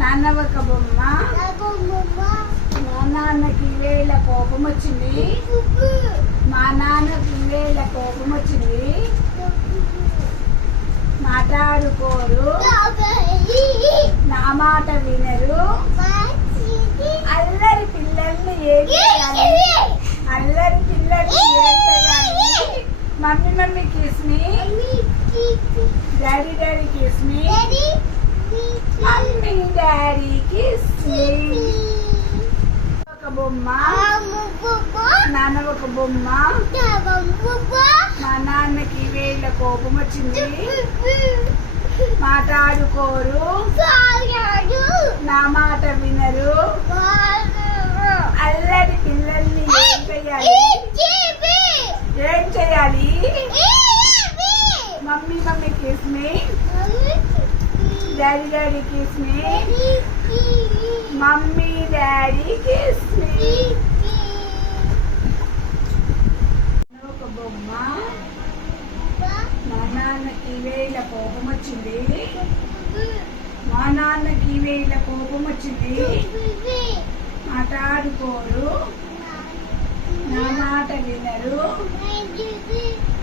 నాన్న ఒక బొమ్మ. మా నాన్నకి వేళ కోపం వచ్చింది. మా నాన్నకి వేళ కోపం వచ్చింది. మాట్లాడుకోరు, నా మాట వినరు. అల్లరి పిల్లల్ని ఏం చేయాలి? అల్లరి పిల్లల్ని ఏం చేయాలి? Mummy mummy kiss me, daddy daddy kiss me, mummy daddy kiss me. ఒక బొమ్మ, నాన్న ఒక బొమ్మ. మా నాన్నకి వేళ కోపం వచ్చింది. మాట్లాడుకోరు, నా మాట వినరు. అల్లరి పిల్లల్ని ఏం చేయాలి? ఏం చేయాలి? Mummy mummy kiss me, daddy daddy kiss me, mummy daddy kiss me. ఒక బొమ్మ. మా నాన్నకి వేళ కోపం వచ్చింది. మా నాన్నకి వేళ కోపం వచ్చింది. మాట్లాడుకోరు, నా మాట వినరు.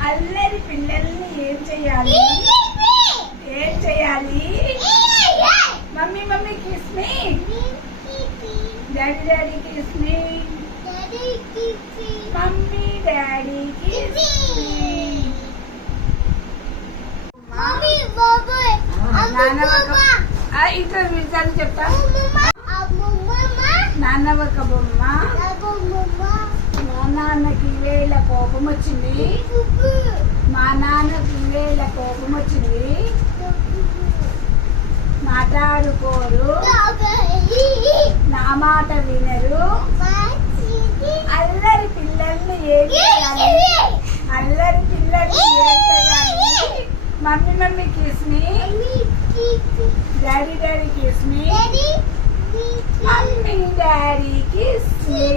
అల్లరి పిల్లల్ని ఏం చేయాలి? ఏం చేయాలి? Mummy mummy kiss me, daddy daddy kiss me, mummy daddy kiss me. ఇంకా విషయాలు చెప్తా. నాన్న ఒక బొమ్మ. మా నాన్నకి వేళ కోపం వచ్చింది. మా నాన్నకి వేళ కోపం వచ్చింది. మాట్లాడుకోరు, నా మాట వినరు. అల్లరి పిల్లల్ని ఏం చేయాలి? అల్లరి పిల్లల్ని ఏం చేయాలి? Mummy mummy kiss me, daddy daddy kiss me, mummy daddy kiss me.